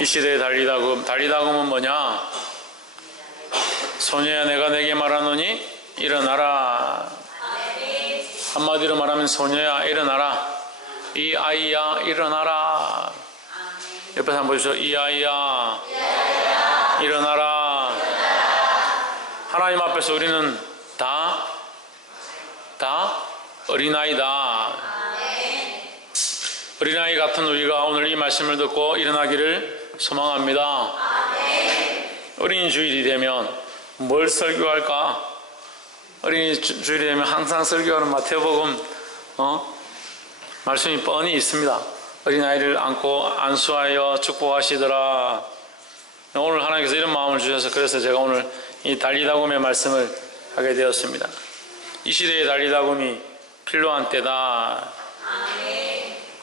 이 시대의 달리다금은 뭐냐? 소녀야 내가 내게 말하노니 일어나라. 한마디로 말하면 소녀야 일어나라. 이 아이야 일어나라. 옆에서 한번 보십시오. 이 아이야 일어나라. 하나님 앞에서 우리는 다 어린아이다. 어린아이 같은 우리가 오늘 이 말씀을 듣고 일어나기를 소망합니다. 어린이 주일이 되면 뭘 설교할까? 어린이 주일이 되면 항상 설교하는 마태복음 말씀이 뻔히 있습니다. 어린아이를 안고 안수하여 축복하시더라. 오늘 하나님께서 이런 마음을 주셔서 그래서 제가 오늘 이 달리다굼의 말씀을 하게 되었습니다. 이 시대의 달리다굼이 필요한 때다.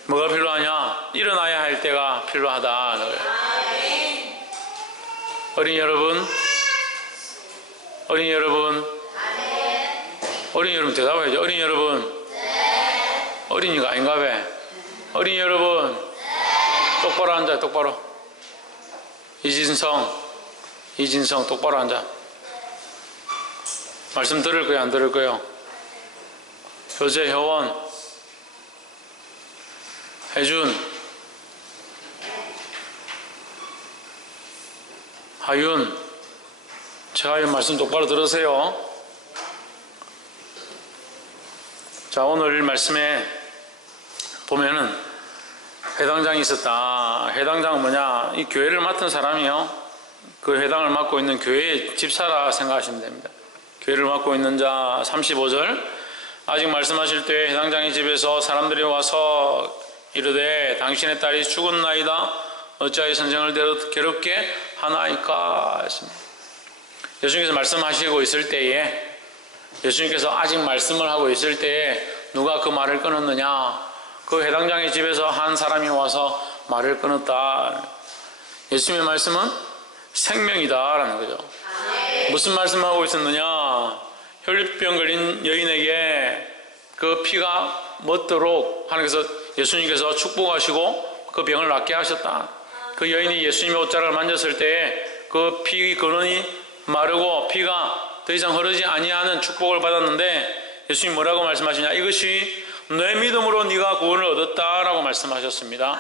뭐가 필요하냐? 일어나야 할 때가 필요하다. 어린이 여러분 대답해야죠. 어린이 여러분 어린이가 아닌가 봐. 어린이 여러분 똑바로 앉아. 똑바로. 이진성 똑바로 앉아. 말씀 들을 거야 안 들을 거요? 효재, 효원, 혜준, 하윤, 제가 이 말씀 똑바로 들으세요. 자, 오늘 말씀에 보면은 회당장이 있었다. 회당장은 뭐냐? 이 교회를 맡은 사람이요. 그 회당을 맡고 있는 교회의 집사라 생각하시면 됩니다. 교회를 맡고 있는 자. 35절 아직 말씀하실 때 회당장의 집에서 사람들이 와서 이르되 당신의 딸이 죽었나이다. 어찌하여 선생을 괴롭게 하나이까 했습니다. 예수님께서 말씀하시고 있을 때에 예수님께서 아직 말씀을 하고 있을 때에 누가 그 말을 끊었느냐? 그 회당장의 집에서 한 사람이 와서 말을 끊었다. 예수님의 말씀은 생명이다라는 거죠. 무슨 말씀하고 있었느냐? 혈류병 걸린 여인에게 그 피가 멎도록 하나님께서 예수님께서 축복하시고 그 병을 낫게 하셨다. 그 여인이 예수님의 옷자락을 만졌을 때에 그 피 근원이 마르고 피가 더 이상 흐르지 아니하는 축복을 받았는데 예수님 뭐라고 말씀하시냐? 이것이 내 믿음으로 네가 구원을 얻었다라고 말씀하셨습니다.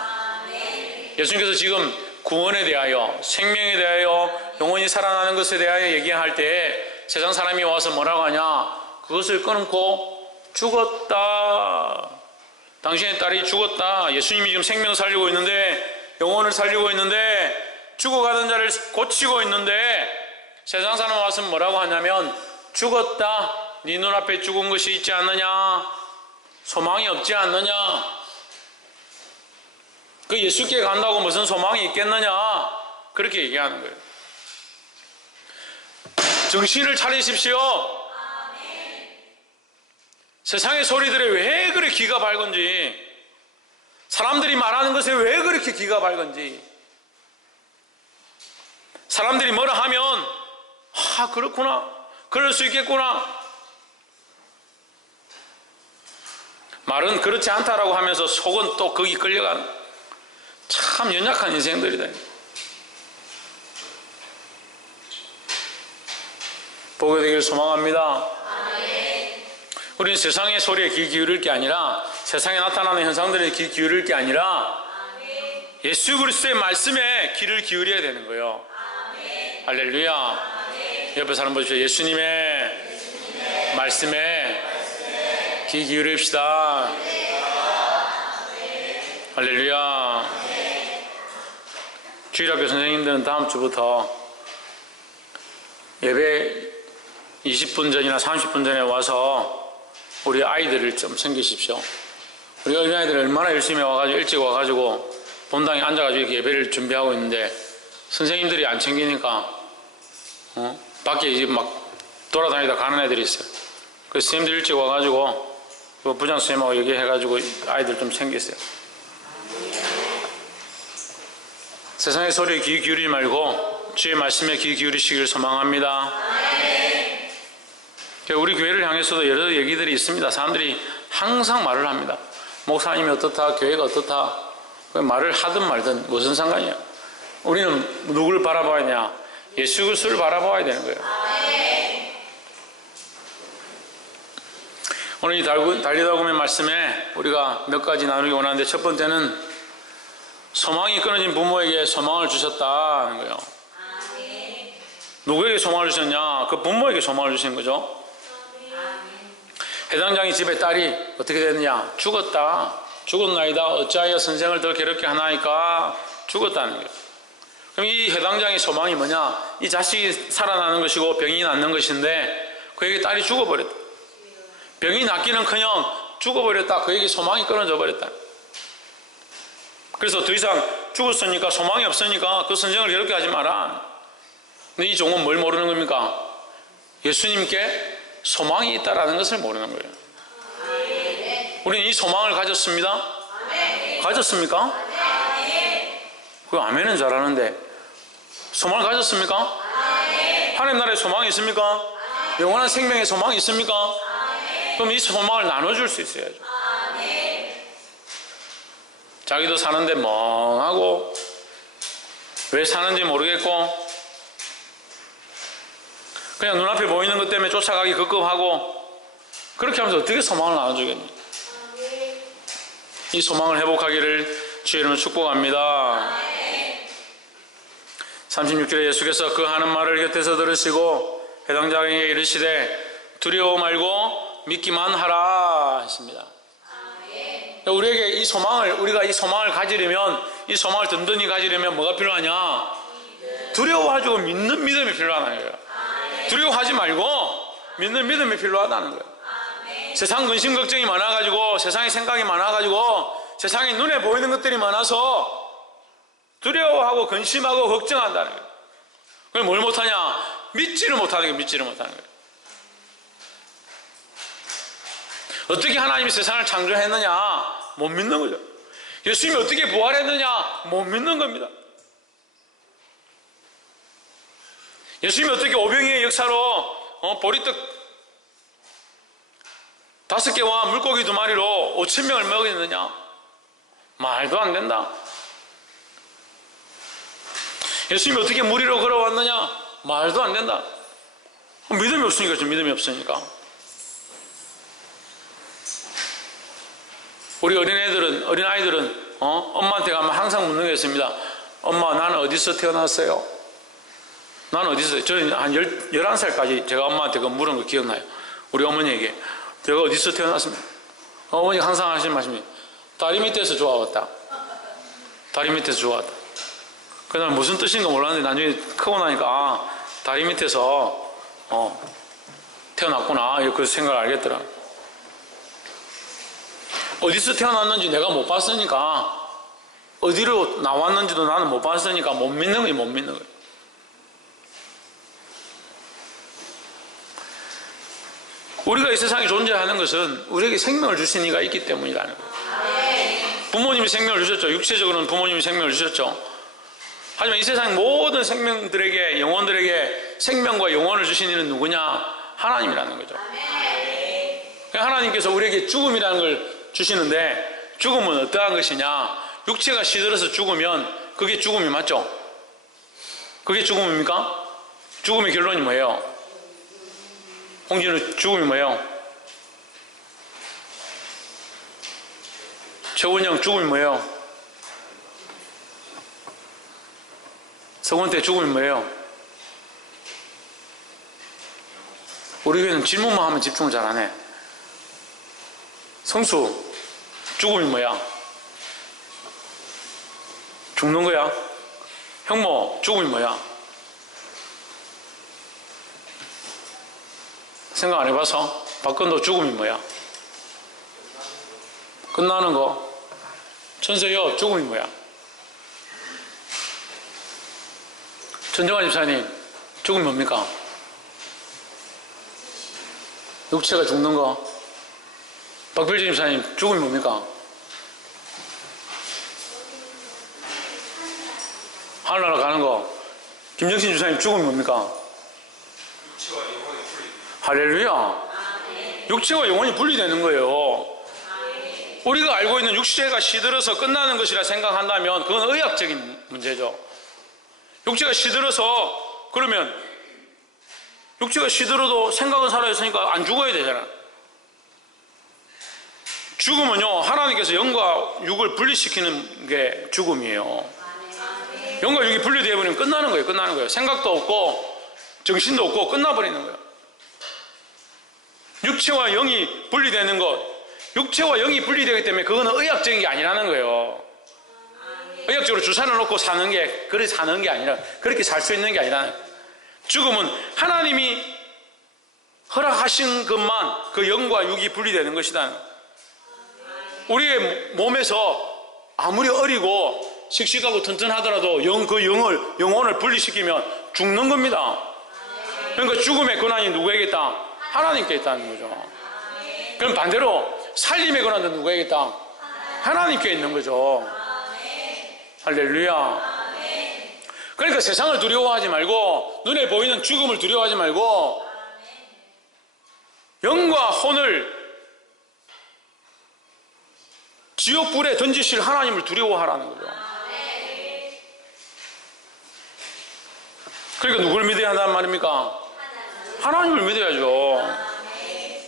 예수님께서 지금 구원에 대하여, 생명에 대하여, 영원히 살아나는 것에 대하여 얘기할 때 세상 사람이 와서 뭐라고 하냐? 그것을 끊고 죽었다. 당신의 딸이 죽었다. 예수님이 지금 생명 살리고 있는데, 영혼을 살리고 있는데, 죽어가는 자를 고치고 있는데 세상 사람 와서 뭐라고 하냐면 죽었다. 네 눈앞에 죽은 것이 있지 않느냐? 소망이 없지 않느냐? 그 예수께 간다고 무슨 소망이 있겠느냐? 그렇게 얘기하는 거예요. 정신을 차리십시오. 세상의 소리들에 왜 그렇게 귀가 밝은지, 사람들이 말하는 것에 왜 그렇게 귀가 밝은지, 사람들이 뭐라 하면 그렇구나, 그럴 수 있겠구나. 말은 그렇지 않다라고 하면서 속은 또 거기 끌려간 참 연약한 인생들이다. 보게 되기를 소망합니다. 우리는 세상의 소리에 귀 기울일 게 아니라, 세상에 나타나는 현상들에 귀 기울일 게 아니라 예수 그리스도의 말씀에 귀를 기울여야 되는 거예요. 할렐루야. 옆에 사람 보십시오. 예수님의 말씀에 귀 기울입시다. 할렐루야. 주일학교 선생님들은 다음 주부터 예배 20분 전이나 30분 전에 와서 우리 아이들을 좀 챙기십시오. 우리 어린아이들 얼마나 열심히 와가지고 일찍 와가지고 본당에 앉아가지고 이렇게 예배를 준비하고 있는데 선생님들이 안 챙기니까 밖에 이제 막 돌아다니다 가는 애들이 있어요. 그래서 선생님들 일찍 와가지고 그 부장 선생님하고 얘기해가지고 아이들 좀 챙겼어요. 세상의 소리에 귀 기울이지 말고 주의 말씀에 귀 기울이시길 소망합니다. 우리 교회를 향해서도 여러 얘기들이 있습니다. 사람들이 항상 말을 합니다. 목사님이 어떻다, 교회가 어떻다. 말을 하든 말든 무슨 상관이에요. 우리는 누구를 바라봐야 하냐? 예수 그리스도를 바라봐야 되는 거예요. 오늘 이 달리다 보면 말씀에 우리가 몇 가지 나누기 원하는데, 첫 번째는 소망이 끊어진 부모에게 소망을 주셨다는 거예요. 누구에게 소망을 주셨냐? 그 부모에게 소망을 주신 거죠. 회당장이 집에 딸이 어떻게 됐느냐? 죽었다. 죽었나이다. 어찌하여 선생을 더 괴롭게 하나이까? 죽었다는 거예요. 그럼 이 회당장의 소망이 뭐냐? 이 자식이 살아나는 것이고 병이 낫는 것인데 그에게 딸이 죽어버렸다. 병이 낫기는커녕 죽어버렸다. 그에게 소망이 끊어져 버렸다. 그래서 더 이상 죽었으니까 소망이 없으니까 그 선생을 괴롭게 하지 마라. 근데 이 종은 뭘 모르는 겁니까? 예수님께 소망이 있다라는 것을 모르는 거예요. 우리는 이 소망을 가졌습니다. 가졌습니까? 그 아멘은 잘하는데 소망을 가졌습니까? 하나님 나라에 소망이 있습니까? 영원한 생명의 소망이 있습니까? 그럼 이 소망을 나눠줄 수 있어야죠. 자기도 사는데 멍하고 왜 사는지 모르겠고 그냥 눈앞에 보이는 것 때문에 쫓아가기 급급하고 그렇게 하면서 어떻게 소망을 나눠주겠니? 이 소망을 회복하기를 주의 이름으로 축복합니다. 36절에 예수께서 그 하는 말을 곁에서 들으시고 회당장에게 이르시되 두려워 말고 믿기만 하라 하십니다. 우리에게 우리가 이 소망을 가지려면, 이 소망을 든든히 가지려면 뭐가 필요하냐? 두려워하고 믿는 믿음이 필요하다는 거예요. 두려워하지 말고 믿는 믿음이 필요하다는 거예요. 세상 근심 걱정이 많아가지고, 세상의 생각이 많아가지고, 세상에 눈에 보이는 것들이 많아서 두려워하고 근심하고 걱정한다는 거예요. 그럼 뭘 못하냐? 믿지를 못하는 거예요. 믿지를 못하는 거예요. 어떻게 하나님이 세상을 창조했느냐? 못 믿는 거죠. 예수님이 어떻게 부활했느냐? 못 믿는 겁니다. 예수님이 어떻게 오병이의 역사로 보리떡 5개와 물고기 2마리로 5,000명을 먹였느냐? 말도 안 된다. 예수님이 어떻게 물 위로 걸어왔느냐? 말도 안 된다. 믿음이 없으니까 좀 믿음이 없으니까. 우리 어린아이들은 엄마한테 가면 항상 묻는 게 있습니다. 엄마, 나는 어디서 태어났어요? 나는 어디서? 저는 한 11살까지 제가 엄마한테 그 물은 거 기억나요. 우리 어머니에게. 제가 어디서 태어났습니까? 어머니가 항상 하시는 말씀이 다리 밑에서 좋아왔다. 다리 밑에서 좋아왔다. 그날 무슨 뜻인가 몰랐는데 나중에 크고 나니까 다리 밑에서 태어났구나 이렇게 생각을 알겠더라. 어디서 태어났는지 내가 못 봤으니까, 어디로 나왔는지도 나는 못 봤으니까 못 믿는 거예요. 못 믿는 거예요. 우리가 이 세상에 존재하는 것은 우리에게 생명을 주신 이가 있기 때문이라는 거예요. 부모님이 생명을 주셨죠. 육체적으로는 부모님이 생명을 주셨죠. 하지만 이 세상 모든 생명들에게, 영혼들에게 생명과 영혼을 주신 이는 누구냐? 하나님이라는 거죠. 하나님께서 우리에게 죽음이라는 걸 주시는데, 죽음은 어떠한 것이냐? 육체가 시들어서 죽으면 그게 죽음이 맞죠? 그게 죽음입니까? 죽음의 결론이 뭐예요? 홍진우, 죽음이 뭐예요? 최원영, 죽음이 뭐예요? 서건태, 죽음이 뭐예요? 우리 교회는 질문만 하면 집중을 잘 안 해. 성수, 죽음이 뭐야? 죽는 거야? 형모, 죽음이 뭐야? 생각 안 해봐서? 박건도 죽음이 뭐야? 끝나는 거. 천세요, 죽음이 뭐야? 전정환 집사님, 죽음이 뭡니까? 육체가 죽는 거. 박필진 집사님, 죽음이 뭡니까? 하늘나라 가는 거. 김정신 집사님, 죽음이 뭡니까? 육체와 영혼이 분리. 할렐루야. 육체와 영혼이 분리되는 거예요. 우리가 알고 있는 육체가 시들어서 끝나는 것이라 생각한다면 그건 의학적인 문제죠. 육체가 시들어서 그러면 육체가 시들어도 생각은 살아있으니까 안 죽어야 되잖아. 죽음은요, 하나님께서 영과 육을 분리시키는 게 죽음이에요. 영과 육이 분리되어버리면 끝나는 거예요. 끝나는 거예요. 생각도 없고 정신도 없고 끝나버리는 거예요. 육체와 영이 분리되는 것, 육체와 영이 분리되기 때문에 그거는 의학적인 게 아니라는 거예요. 의학적으로 주사를 놓고 사는 게, 그렇게 사는 게 아니라, 그렇게 살 수 있는 게 아니라, 죽음은 하나님이 허락하신 것만 그 영과 육이 분리되는 것이다. 우리의 몸에서 아무리 어리고 씩씩하고 튼튼하더라도 영혼을 분리시키면 죽는 겁니다. 그러니까 죽음의 권한이 누구에게 있다? 하나님께 있다는 거죠. 그럼 반대로 살림의 권한도 누구에게 있다? 하나님께 있는 거죠. 할렐루야. 그러니까 세상을 두려워하지 말고, 눈에 보이는 죽음을 두려워하지 말고, 영과 혼을 지옥불에 던지실 하나님을 두려워하라는 거죠. 그러니까 누굴 믿어야 한다는 말입니까? 하나님을 믿어야죠.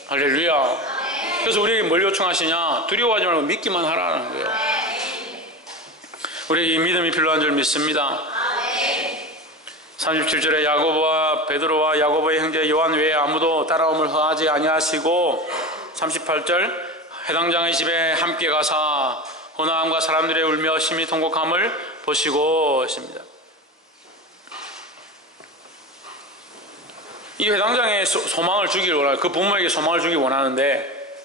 할렐루야. 그래서 우리에게 뭘 요청하시냐? 두려워하지 말고 믿기만 하라는 거예요. 우리에게 이 믿음이 필요한 줄 믿습니다. 37절에 야고보와 베드로와 야고보의 형제 요한 외에 아무도 따라옴을 허하지 아니하시고, 38절 해당 장의 집에 함께 가사 혼화함과 사람들의 울며 심히 통곡함을 보시고 있습니다. 이 회당장에 소망을 주기를 원하요. 그 부모에게 소망을 주기 원하는데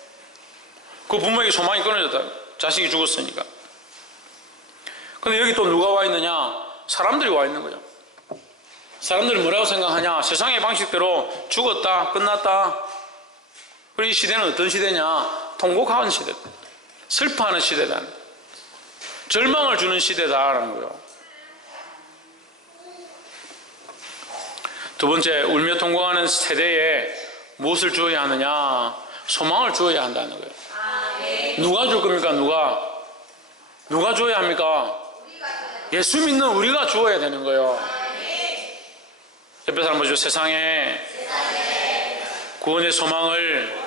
그 부모에게 소망이 끊어졌다. 자식이 죽었으니까. 근데 여기 또 누가 와 있느냐? 사람들이 와 있는 거죠. 사람들은 뭐라고 생각하냐? 세상의 방식대로 죽었다, 끝났다. 그리고 이 시대는 어떤 시대냐? 통곡하는 시대다. 슬퍼하는 시대다. 절망을 주는 시대다라는 거예요. 두 번째, 울며 통곡하는 세대에 무엇을 주어야 하느냐? 소망을 주어야 한다는 거예요. 누가 줄 겁니까? 누가 주어야 합니까? 예수 믿는 우리가 주어야 되는 거예요. 옆에 사람 보시죠. 세상에 구원의 소망을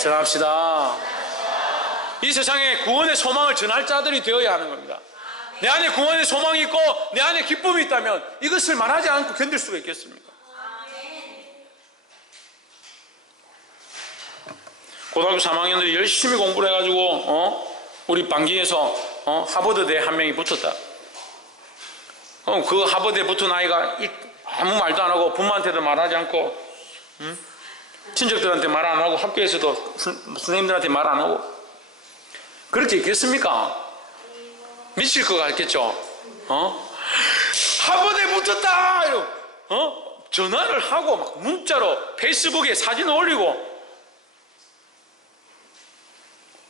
전합시다. 이 세상에 구원의 소망을 전할 자들이 되어야 하는 겁니다. 내 안에 구원의 소망이 있고 내 안에 기쁨이 있다면 이것을 말하지 않고 견딜 수가 있겠습니까? 고등학교 3학년들이 열심히 공부를 해가지고 우리 반기에서 하버드대 한 명이 붙었다. 그 하버드에 붙은 아이가 아무 말도 안 하고 부모한테도 말하지 않고 친척들한테 말 안 하고 학교에서도 선생님들한테 말 안 하고 그렇게 있겠습니까? 미칠 것 같겠죠? 하버드에 붙었다! 이러고, 전화를 하고 막 문자로 페이스북에 사진 올리고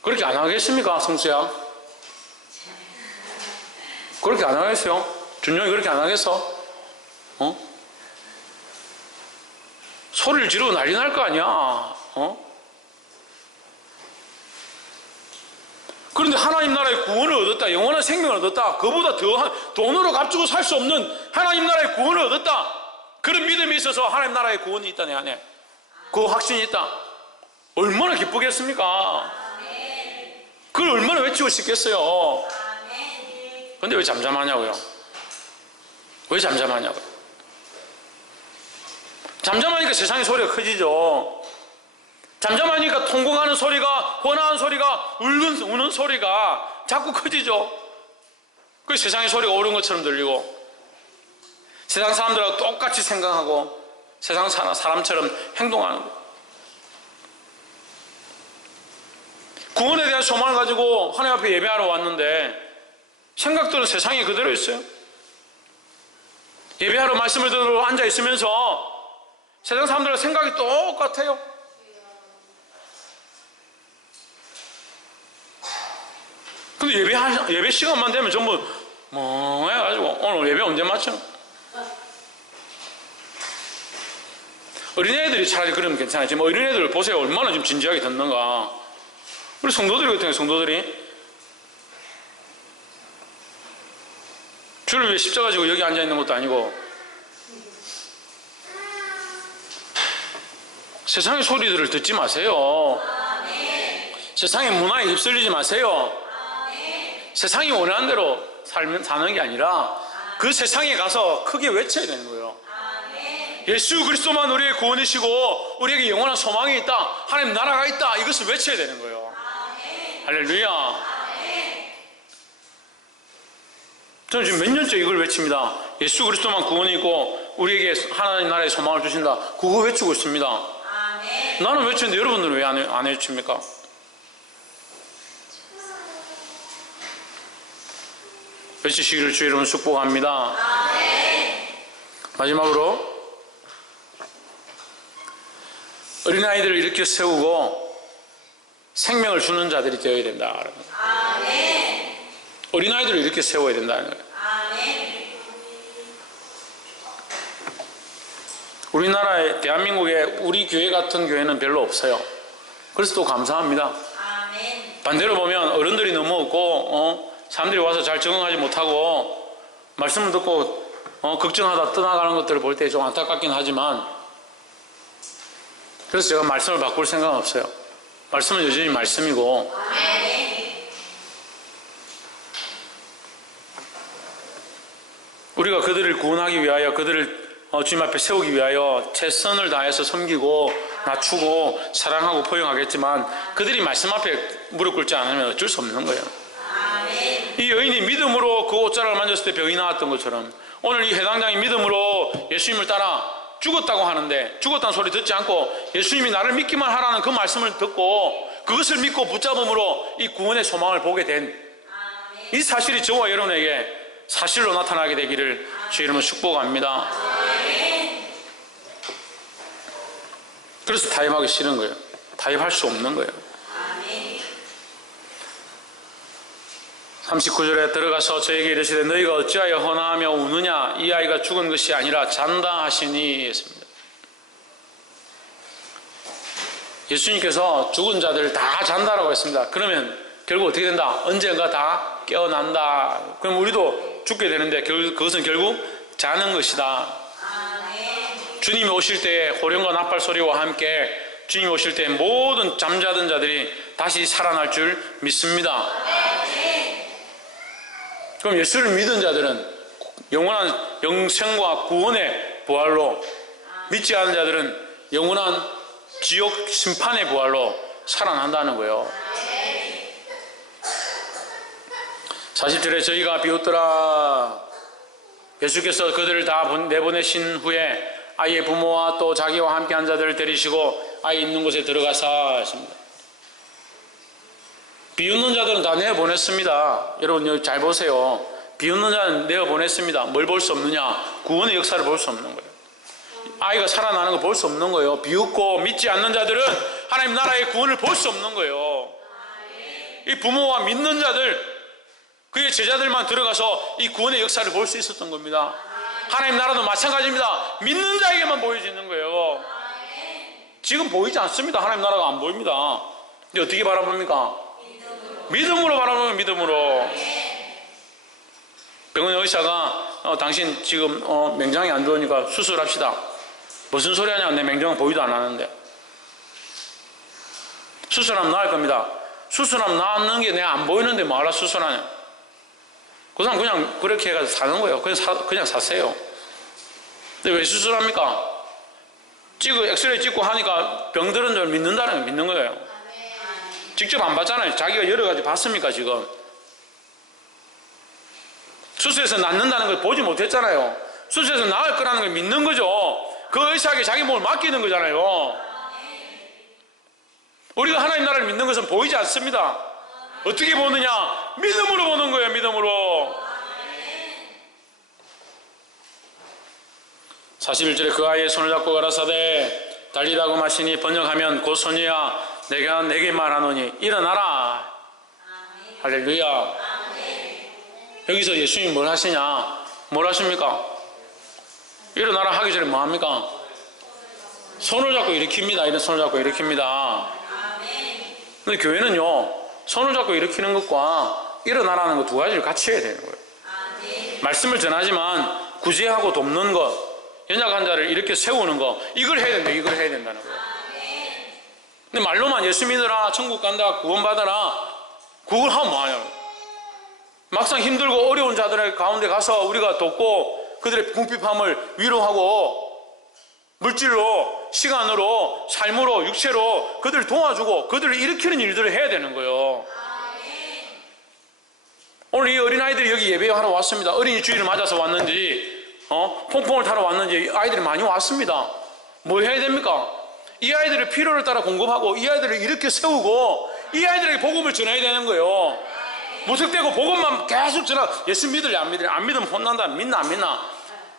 그렇게 안 하겠습니까? 성수야? 그렇게 안 하겠어요? 준영이 그렇게 안 하겠어? 소리를 지르고 난리 날 거 아니야? 그런데 하나님 나라의 구원을 얻었다, 영원한 생명을 얻었다, 그보다 더한 돈으로 값주고 살 수 없는 하나님 나라의 구원을 얻었다, 그런 믿음이 있어서 하나님 나라의 구원이 있다, 내 안에 그 확신이 있다. 얼마나 기쁘겠습니까? 그걸 얼마나 외치고 싶겠어요? 그런데 왜 잠잠하냐고요? 왜 잠잠하냐고요? 잠잠하니까 세상의 소리가 커지죠. 잠잠하니까 통곡하는 소리가, 권하는 소리가, 우는 소리가 자꾸 커지죠. 그 세상의 소리가 옳은 것처럼 들리고 세상 사람들하고 똑같이 생각하고 세상 사람처럼 행동하는 거. 구원에 대한 소망을 가지고 하나님 앞에 예배하러 왔는데 생각들은 세상에 그대로 있어요. 예배하러 말씀을 들으러 앉아 있으면서 세상 사람들과 생각이 똑같아요. 근데 예배 시간만 되면 전부 멍해가지고 오늘 예배 언제 마쳐? 어린애들이 차라리 그러면 괜찮아요. 지금 어린애들 보세요. 얼마나 지금 진지하게 듣는가. 우리 성도들이 같은 성도들이 주를 위해 십자가 지고 여기 앉아 있는 것도 아니고 세상의 소리들을 듣지 마세요. 세상의 문화에 휩쓸리지 마세요. 세상이 원하는 대로 사는 게 아니라 그 세상에 가서 크게 외쳐야 되는 거예요. 예수 그리스도만 우리의 구원이시고 우리에게 영원한 소망이 있다, 하나님 나라가 있다, 이것을 외쳐야 되는 거예요. 할렐루야. 저는 지금 몇 년째 이걸 외칩니다. 예수 그리스도만 구원이 있고 우리에게 하나님 나라의 소망을 주신다, 그거 외치고 있습니다. 나는 외치는데 여러분들은 왜 안 외칩니까? 외치시기를 주의 이름으로 축복합니다. 마지막으로 어린아이들을 일으켜 세우고 생명을 주는 자들이 되어야 된다. 어린아이들을 이렇게 세워야 된다는 거예요. 우리나라에, 대한민국에 우리 교회 같은 교회는 별로 없어요. 그래서 또 감사합니다. 반대로 보면 어른들이 너무 없고 사람들이 와서 잘 적응하지 못하고 말씀을 듣고 걱정하다 떠나가는 것들을 볼 때 좀 안타깝긴 하지만, 그래서 제가 말씀을 바꿀 생각은 없어요. 말씀은 여전히 말씀이고, 우리가 그들을 구원하기 위하여, 그들을 주님 앞에 세우기 위하여 최선을 다해서 섬기고 낮추고 사랑하고 포용하겠지만, 그들이 말씀 앞에 무릎 꿇지 않으면 어쩔 수 없는 거예요. 이 여인이 믿음으로 그 옷자락을 만졌을 때 병이 나았던 것처럼, 오늘 이 회당장이 믿음으로 예수님을 따라 죽었다고 하는데, 죽었다는 소리 듣지 않고 예수님이 나를 믿기만 하라는 그 말씀을 듣고 그것을 믿고 붙잡음으로 이 구원의 소망을 보게 된 이 사실이 저와 여러분에게 사실로 나타나게 되기를 주의 이름으로 축복합니다. 그래서 타협하기 싫은 거예요. 타협할 수 없는 거예요. 39절에 들어가서 저에게 이르시되 너희가 어찌하여 헌화하며 우느냐, 이 아이가 죽은 것이 아니라 잔다 하시니 했습니다. 예수님께서 죽은 자들을 다 잔다라고 했습니다. 그러면 결국 어떻게 된다? 언젠가 다 깨어난다. 그럼 우리도 죽게 되는데 그것은 결국 자는 것이다. 주님이 오실 때에 호령과 나팔 소리와 함께 주님이 오실 때 모든 잠자던 자들이 다시 살아날 줄 믿습니다. 그럼 예수를 믿은 자들은 영원한 영생과 구원의 부활로, 믿지 않은 자들은 영원한 지옥 심판의 부활로 살아난다는 거예요. 40절에 저희가 비웃더라. 예수께서 그들을 다 내보내신 후에 아이의 부모와 또 자기와 함께 한 자들을 데리시고 아이 있는 곳에 들어가사 하십니다. 비웃는 자들은 다 내어보냈습니다. 여러분 여기 잘 보세요. 비웃는 자는 내어보냈습니다. 뭘 볼 수 없느냐? 구원의 역사를 볼 수 없는 거예요. 아이가 살아나는 걸 볼 수 없는 거예요. 비웃고 믿지 않는 자들은 하나님 나라의 구원을 볼 수 없는 거예요. 이 부모와 믿는 자들, 그의 제자들만 들어가서 이 구원의 역사를 볼 수 있었던 겁니다. 하나님 나라도 마찬가지입니다. 믿는 자에게만 보여지는 거예요. 지금 보이지 않습니다. 하나님 나라가 안 보입니다. 근데 어떻게 바라봅니까? 믿음으로 바라보면 믿음으로. 병원 의사가 당신 지금 맹장이 안 좋으니까 수술합시다. 무슨 소리 하냐? 내 맹장은 보이도 안 하는데. 수술하면 나을 겁니다. 수술하면 나는 게 내가 안 보이는데 뭐하러 수술하냐? 그 사람 그냥 그렇게 해가지고 사는 거예요. 그냥 사세요. 근데 왜 수술합니까? 엑스레이 찍고 하니까 병들은 줄 믿는다는 거 믿는 거예요. 직접 안 봤잖아요. 자기가 여러 가지 봤습니까 지금? 수술해서 낫는다는 걸 보지 못했잖아요. 수술해서 나을 거라는 걸 믿는 거죠. 그 의사에게 자기 몸을 맡기는 거잖아요. 우리가 하나님 나라를 믿는 것은 보이지 않습니다. 어떻게 보느냐? 믿음으로 보는 거예요. 믿음으로. 41절에 그 아이의 손을 잡고 가라사대 달리다고 마시니, 번역하면 곧 소녀야 내가 내게 말하노니 일어나라. 할렐루야. 여기서 예수님이 뭘 하시냐? 뭘 하십니까? 일어나라 하기 전에 뭐 합니까? 손을 잡고 일으킵니다. 이런 손을 잡고 일으킵니다. 근데 교회는요, 손을 잡고 일으키는 것과 일어나라는 것 두 가지를 같이 해야 되는 거예요. 말씀을 전하지만 구제하고 돕는 것, 연약한 자를 이렇게 세우는 거, 이걸 해야 된다. 이걸 해야 된다는 거예요. 근데 말로만 예수 믿어라, 천국 간다, 구원받아라, 그걸 하면 뭐하냐고. 막상 힘들고 어려운 자들의 가운데 가서 우리가 돕고 그들의 궁핍함을 위로하고 물질로, 시간으로, 삶으로, 육체로 그들을 도와주고 그들을 일으키는 일들을 해야 되는 거예요. 오늘 이 어린아이들이 여기 예배하러 왔습니다. 어린이 주일을 맞아서 왔는지 퐁퐁을 타러 왔는지 아이들이 많이 왔습니다. 뭐 해야 됩니까? 이 아이들의 필요를 따라 공급하고 이 아이들을 이렇게 세우고 이 아이들에게 복음을 전해야 되는 거예요. 무턱대고 복음만 계속 전하. 예수 믿을래 안 믿을래? 안 믿으면 혼난다. 믿나 안 믿나?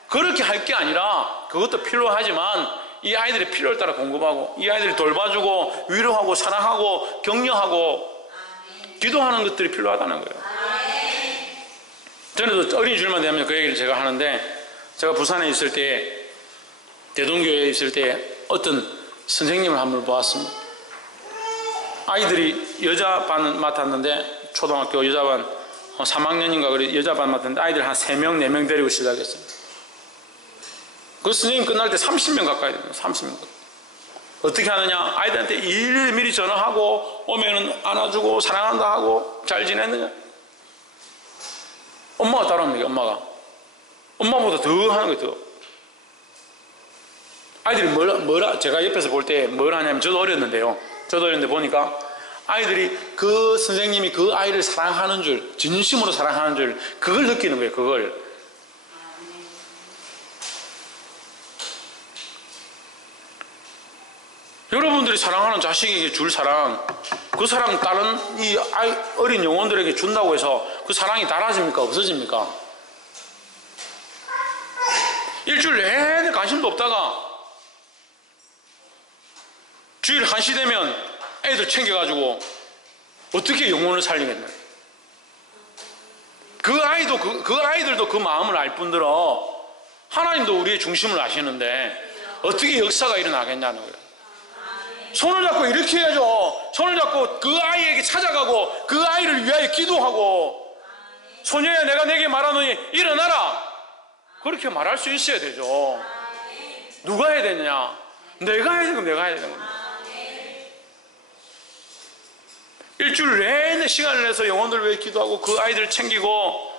그렇게 할 게 아니라 그것도 필요하지만 이 아이들의 필요를 따라 공급하고 이 아이들을 돌봐주고 위로하고 사랑하고 격려하고 기도하는 것들이 필요하다는 거예요. 전에도 어린이 주일만 되면 그 얘기를 제가 하는데, 제가 부산에 있을 때, 대동교회에 있을 때 어떤 선생님을 한 번 보았습니다. 아이들이 여자반 맡았는데, 초등학교 여자반 3학년인가 그래 여자반 맡았는데 아이들 한 3명, 4명 데리고 시작했어요. 그 선생님 끝날 때 30명 가까이 됩니다. 30명 가까이. 어떻게 하느냐? 아이들한테 일일이 전화하고 오면은 안아주고 사랑한다 하고 잘 지냈느냐? 엄마가 따라합니다. 엄마보다 더 하는 거예요. 더. 아이들이 뭐라 제가 옆에서 볼 때 뭘 하냐면, 저도 어렸는데요. 저도 어렸는데 보니까 아이들이 그 선생님이 그 아이를 사랑하는 줄, 진심으로 사랑하는 줄, 그걸 느끼는 거예요. 그걸. 여러분들이 사랑하는 자식에게 줄 사랑, 그 사랑 다른 이 어린 영혼들에게 준다고 해서 그 사랑이 달라집니까? 없어집니까? 일주일 내내 관심도 없다가 주일 1시 되면 애들 챙겨가지고 어떻게 영혼을 살리겠나요? 그 아이들도 그 마음을 알 뿐더러 하나님도 우리의 중심을 아시는데 어떻게 역사가 일어나겠냐는 거예요. 손을 잡고 이렇게 해야죠. 손을 잡고 그 아이에게 찾아가고 그 아이를 위하여 기도하고, 소녀야 내가 내게 말하노니 일어나라, 그렇게 말할 수 있어야 되죠. 누가 해야 되느냐? 내가 해야 되는 건 내가 해야 되는 겁니다. 일주일 내내 시간을 내서 영혼들 위해 기도하고 그 아이들을 챙기고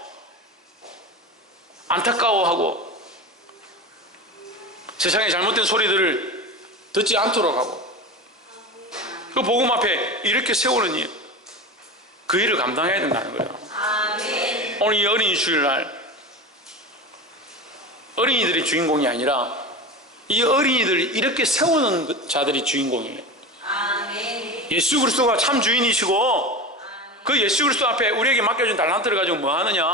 안타까워하고 세상의 잘못된 소리들을 듣지 않도록 하고 그 복음 앞에 이렇게 세우는 일, 그 일을 감당해야 된다는 거예요. 오늘 이 어린이 주일날 어린이들이 주인공이 아니라 이 어린이들을 이렇게 세우는 자들이 주인공이에요. 예수 그리스도가 참 주인이시고 그 예수 그리스도 앞에 우리에게 맡겨준 달란트를 가지고 뭐 하느냐?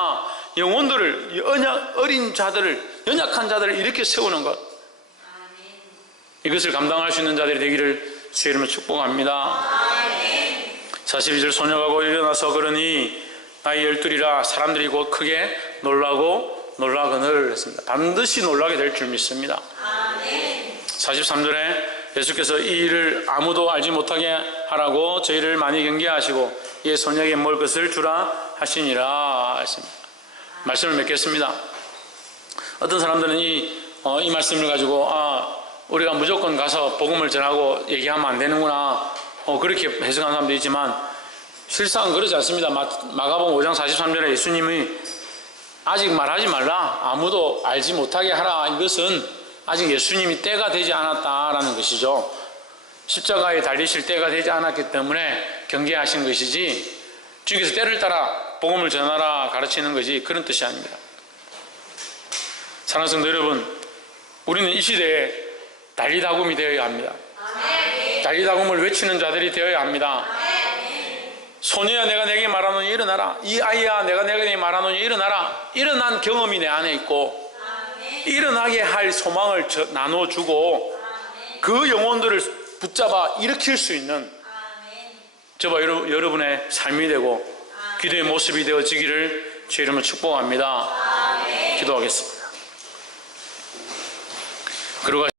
영혼들을, 어린 자들을, 연약한 자들을 이렇게 세우는 것, 이것을 감당할 수 있는 자들이 되기를 주의 이름으로 축복합니다. 42절 소녀가 일어나서 걸으니 나이 12이라 사람들이 곧 크게 놀라거늘 했습니다. 반드시 놀라게 될 줄 믿습니다. 43절에 예수께서 이 일을 아무도 알지 못하게 하라고 저희를 많이 경계하시고 이에 소녀에게 먹을 것을 주라 하시니라 했습니다. 말씀을 맺겠습니다. 어떤 사람들은 이 말씀을 가지고 우리가 무조건 가서 복음을 전하고 얘기하면 안 되는구나, 그렇게 해석하는 사람도 있지만 실상은 그렇지 않습니다. 마가복음 5장 43절에 예수님이 아직 말하지 말라, 아무도 알지 못하게 하라, 이것은 아직 예수님이 때가 되지 않았다라는 것이죠. 십자가에 달리실 때가 되지 않았기 때문에 경계하신 것이지, 주님께서 때를 따라 복음을 전하라 가르치는 것이 그런 뜻이 아닙니다. 사랑하는 성도 여러분, 우리는 이 시대에 달리다굼이 되어야 합니다. 달리다굼을 외치는 자들이 되어야 합니다. 소녀야 내가 내게 말하노니 일어나라, 이 아이야 내가 내게 말하노니 일어나라. 일어난 경험이 내 안에 있고 일어나게 할 소망을 나눠주고 그 영혼들을 붙잡아 일으킬 수 있는 저와 여러분의 삶이 되고 기도의 모습이 되어지기를 주의 이름으로 축복합니다. 기도하겠습니다. 그러고